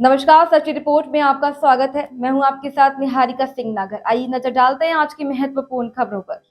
नमस्कार, सच्ची रिपोर्ट में आपका स्वागत है। मैं हूं आपके साथ निहारिका सिंह नागर। आइए नजर डालते हैं आज की महत्वपूर्ण खबरों पर।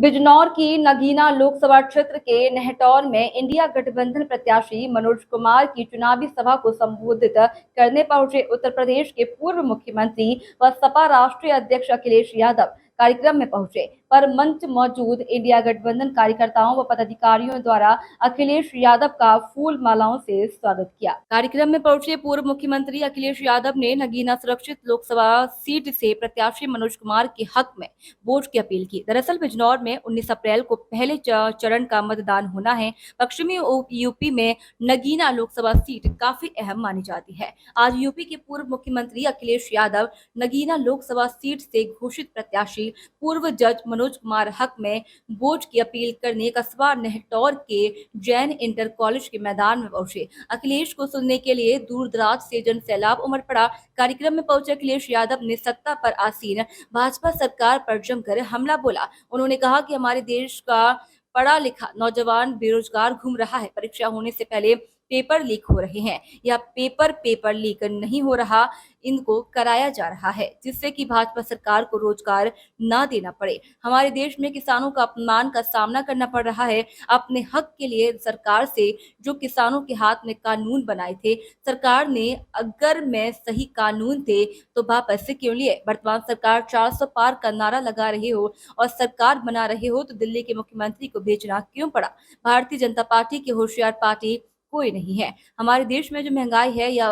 बिजनौर की नगीना लोकसभा क्षेत्र के नेहटौर में इंडिया गठबंधन प्रत्याशी मनोज कुमार की चुनावी सभा को संबोधित करने पहुंचे उत्तर प्रदेश के पूर्व मुख्यमंत्री व सपा राष्ट्रीय अध्यक्ष अखिलेश यादव कार्यक्रम में पहुंचे, पर मंच मौजूद इंडिया गठबंधन कार्यकर्ताओं व पदाधिकारियों द्वारा अखिलेश यादव का फूल मालाओं से स्वागत किया। कार्यक्रम में पहुंचे पूर्व मुख्यमंत्री अखिलेश यादव ने नगीना सुरक्षित लोकसभा सीट से प्रत्याशी मनोज कुमार के हक में वोट की अपील की। दरअसल बिजनौर में 19 अप्रैल को पहले चरण का मतदान होना है। पश्चिमी यूपी में नगीना लोकसभा सीट काफी अहम मानी जाती है। आज यूपी के पूर्व मुख्यमंत्री अखिलेश यादव नगीना लोकसभा सीट से घोषित प्रत्याशी पूर्व जज मनोज कुमार हक में वोट की अपील करने कस्बा नेहटौर के जैन इंटर कॉलेज के मैदान में पहुंचे। अखिलेश को सुनने के लिए दूर दराज से जन सैलाब उमड़ पड़ा। कार्यक्रम में पहुंचे अखिलेश यादव ने सत्ता पर आसीन भाजपा सरकार पर जमकर हमला बोला। उन्होंने कहा कि हमारे देश का पढ़ा लिखा नौजवान बेरोजगार घूम रहा है। परीक्षा होने से पहले पेपर लीक हो रहे हैं। यह पेपर लीक नहीं हो रहा, इनको कराया जा रहा है, जिससे कि भाजपा सरकार को रोजगार ना देना पड़े। हमारे देश में किसानों का अपमान का सामना करना पड़ रहा है। अपने हक के लिए सरकार से जो किसानों के हाथ में कानून बनाए थे, सरकार ने अगर में सही कानून थे तो वापस से क्यों लिए? वर्तमान सरकार 400 पार का नारा लगा रहे हो और सरकार बना रहे हो तो दिल्ली के मुख्यमंत्री को भेजना क्यों पड़ा? भारतीय जनता पार्टी की होशियार पार्टी कोई नहीं है। हमारे देश में जो महंगाई है या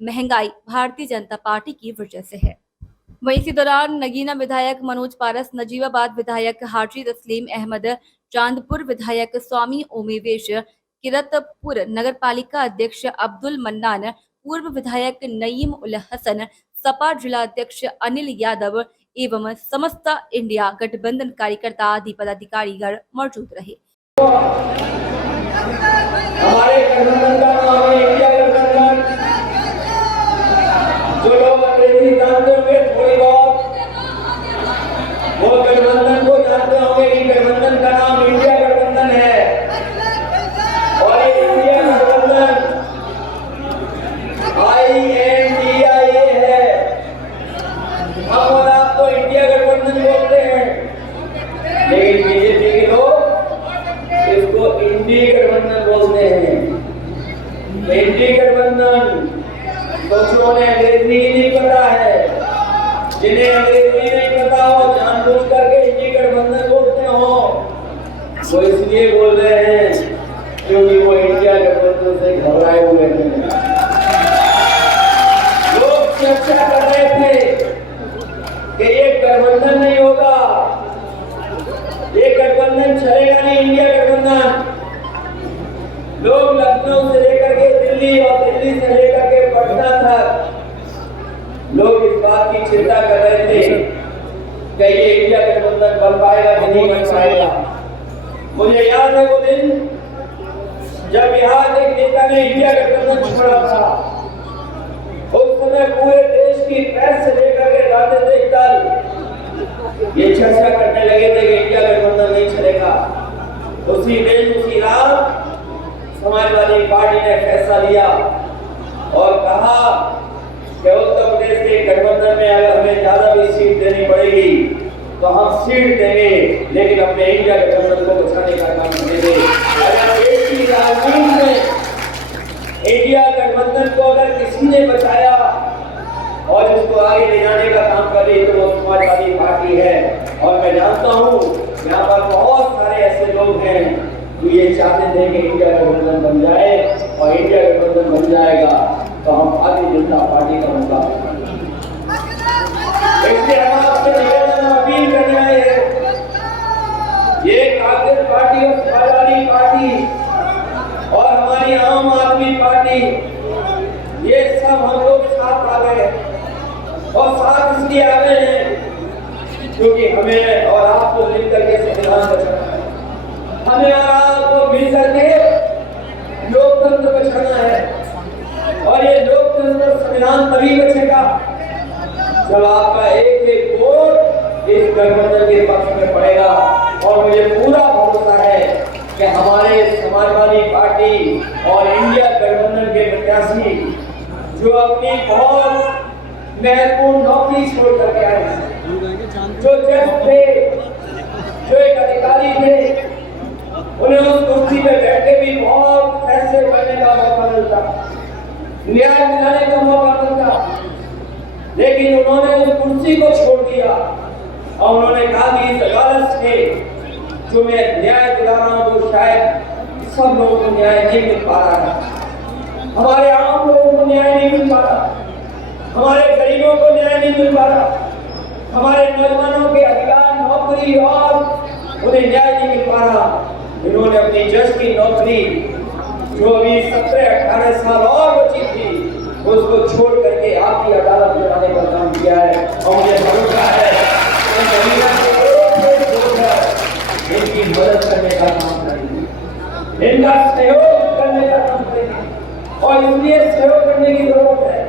महंगाई भारतीय जनता पार्टी की वजह से है। वहीं इसी दौरान नगीना विधायक मनोज पारस, नजीबाबाद विधायक हाजी तस्लीम अहमद, चांदपुर विधायक स्वामी ओमेवेश, किरतपुर नगर पालिका अध्यक्ष अब्दुल मन्नान, पूर्व विधायक नईम उल हसन, सपा जिला अध्यक्ष अनिल यादव एवं समस्त इंडिया गठबंधन कार्यकर्ता आदि पदाधिकारीगण मौजूद रहे। हमारे गठबंधन का नाम है इंडिया गठबंधन। जो लोग अंग्रेजी जानते होंगे थोड़ी बहुत, वो गठबंधन को जानते होंगे कि गठबंधन का नाम इंडिया गठबंधन है। और ये इंडिया गठबंधन INDIA है। हम और आप तो इंडिया गठबंधन बोलते हैं, लेकिन बीजेपी के लोग इसको इंडी गठबंधन बोलते हैं। इंडी गठबंधन सोचो उन्हें अंग्रेजी नहीं पता है। जिन्हें अंग्रेजी नहीं पता हो जानबूझ करके इंडी गठबंधन बोलते हो, वो इसलिए बोल रहे हैं क्योंकि वो इंडिया गठबंधन से घबराए हुए हैं। लोग चर्चा कर रहे थे कि ये गठबंधन नहीं होगा, ये गठबंधन चलेगा नहीं, इंडिया गठबंधन। लोग लखनऊ से लेकर के दिल्ली और दिल्ली से लेकर के पटना तक लोग इस बात की चिंता कर रहे थे कि ये इंडिया गठबंधन बन पाएगा कि नहीं बन पाएगा। मुझे याद है वो दिन जब बिहार एक नेता ने इंडिया गठबंधन छोड़ा था। उस समय पूरे देश की प्रेस से लेकर के राजनीतिक दल ये चर्चा करने लगे थे कि इंडिया गठबंधन नहीं चलेगा। उसी दिन उसी रात समाजवादी पार्टी ने फैसला लिया और कहा कि उत्तर प्रदेश के गठबंधन में अगर हमें ज्यादा भी सीट देनी पड़ेगी तो हम सीट देंगे, लेकिन अपने इंडिया गठबंधन को बचाने का काम करेंगे। अगर देश की राजनीति में इंडिया गठबंधन को अगर किसी ने बचाया और इसको आगे ले जाने का काम कर रही तो वो समाजवादी पार्टी है। और मैं जानता हूँ यहाँ पर बहुत सारे ऐसे लोग हैं जो ये चाहते थे कि इंडिया गठबंधन बन जाए, और इंडिया गठबंधन बन जाएगा तो हम भारतीय जनता पार्टी का मुकाबला करेंगे। इसलिए हम आपसे निवेदन अपील करने आए हैं, ये कांग्रेस पार्टी और समाजवादी पार्टी और हमारी आम आदमी पार्टी, ये सब हम लोग साथ आ गए और साथ इसलिए आ गए हैं क्योंकि हमें और आपको मिलकर के संविधान बचाना है। हमें और आपको मिलकर के लोकतंत्र बचाना है। और ये लोकतंत्र संविधान तभी बचेगा जब आपका एक एक वोट इस गठबंधन के पक्ष में पड़ेगा। और मुझे पूरा भरोसा है कि हमारे समाजवादी पार्टी और इंडिया प्रत्याशी जो अपनी बहुत महत्वपूर्ण नौकरी छोड़ करके आए हैं, जो जज थे, जो एक अधिकारी थे, उन्हें उस कुर्सी पे बैठ के भी बहुत फैसले करने का मौका मिलता, न्याय दिलाने का मौका मिलता, लेकिन उन्होंने उस कुर्सी को छोड़ दिया और उन्होंने कहा कि इस अदालत से जो मैं न्याय दिला रहा हूँ वो शायद सब लोगों को न्याय नहीं मिल पा रहा है, हमारे आम लोगों को न्याय नहीं मिल पा रहा, हमारे गरीबों को न्याय नहीं मिल पा रहा, हमारे नौजवानों के अधिकार, नौकरी और उन्हें न्याय नहीं मिल पा रहा। इन्होंने अपनी जज की नौकरी जो अभी 17-18 साल और बची थी उसको छोड़ करके आपकी अदालत बनाने का काम किया है और मुझे भरोसा है इनकी मदद करने का काम करेंगे, इनका सहयोग करने का काम करेंगे और इसलिए सहयोग करने की जरूरत है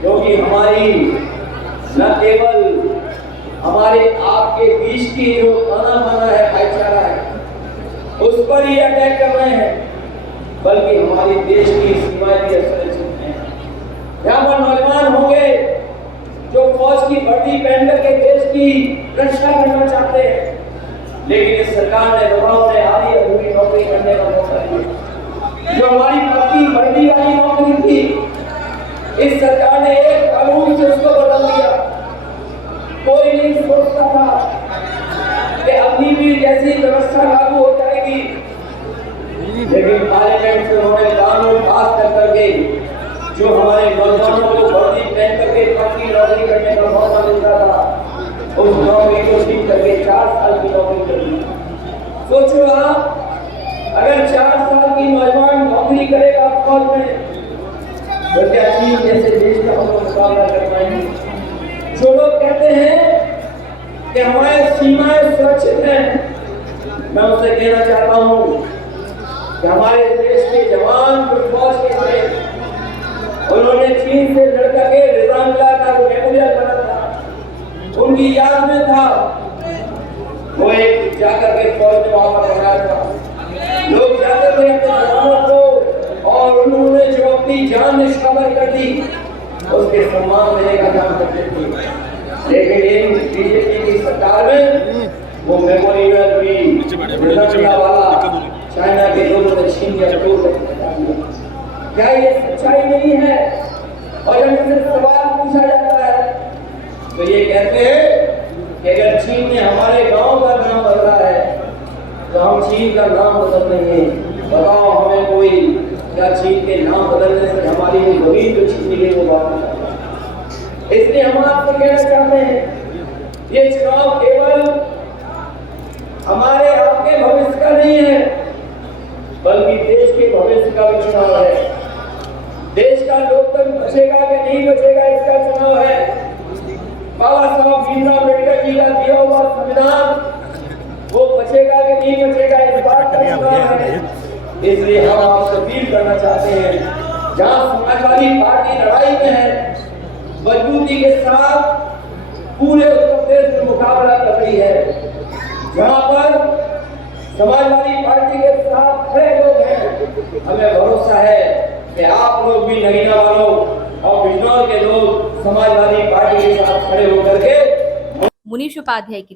क्योंकि हमारी न केवल हमारे आपके बीच की जो खाना खाना है, भाईचारा है, उस पर ही अटैक कर रहे हैं, बल्कि हमारे देश की सीमाएं भी असुरक्षित हैं। यहाँ पर नौजवान होंगे जो फौज की वर्दी पहन करके देश की रक्षा करना चाहते हैं, लेकिन इस सरकार ने दबाव ने आधी अधूरी नौकरी करने का मौका दिया। जो हमारी पक्की वर्दी वाली नौकरी थी, इस सरकार ने एक कानून से उसको बदल दिया। कोई नहीं सोचता था कि अभी भी जैसी व्यवस्था लागू हो जाएगी, लेकिन पार्लियामेंट से उन्होंने कानून पास कर करके जो हमारे नौजवानों को वर्दी पहन करके पक्की नौकरी करने का मौका मिलता था, उस नौकरी को छीन करके 4 साल की नौकरी कर दी। सोचो आप, अगर 4 साल की नौजवान नौकरी करेगा फौज में, तो क्या चीन जैसे देश का हम लोग मुकाबला कर पाएंगे? जो लोग कहते हैं कि हमारे सीमाएं सुरक्षित हैं, मैं उनसे कहना चाहता हूँ कि हमारे देश के जवान जो फौज के थे, उन्होंने चीन से लड़ करके रिजांगला का जो मेमोरियल बना था, उनकी याद में था, वो एक जाकर के फौज ने वहां पर बनाया था। लोग जाते थे अपने जवानों को और उन्होंने जो अपनी जान निछावर कर दी, उसके सम्मान देने का काम करते थे। लेकिन इन बीजेपी की सरकार में वो मेमोरियल भी रिजांगला वाला चाइना के लोगों ने छीन लिया, तोड़ दिया। क्या ये सच्चाई नहीं है? और जब इनसे सवाल पूछा जाता है तो ये कहते हैं कि अगर चीन ने हमारे गांव का नाम बदला है तो हम चीन का नाम बदल देंगे। बताओ हमें कोई क्या चीन के नाम बदलने से हमारी वो जमीन जो छीन ली वो बात नहीं। इसलिए हम आपसे कहना चाहते हैं, ये चुनाव केवल हमारे आपके भविष्य का नहीं है, बल्कि देश के भविष्य का भी चुनाव है। देश का लोकतंत्र बचेगा कि नहीं बचेगा, इसका चुनाव है। बाबा साहब भीमराव अम्बेडकर जी का दिया हुआ संविधान वो बचेगा कि नहीं बचेगा, इस बात का चुनाव है। इसलिए हम आपसे अपील करना चाहते हैं, जहां समाजवादी पार्टी लड़ाई में है, मजबूती के साथ पूरे उत्तर प्रदेश में मुकाबला कर रही है, जहां पर समाजवादी पार्टी के साथ खड़े लोग हैं, हमें भरोसा है कि आप लोग भी नगीना वालों और बिजनौर के लोग समाजवादी पार्टी के साथ खड़े होकर के। मुनीश उपाध्याय की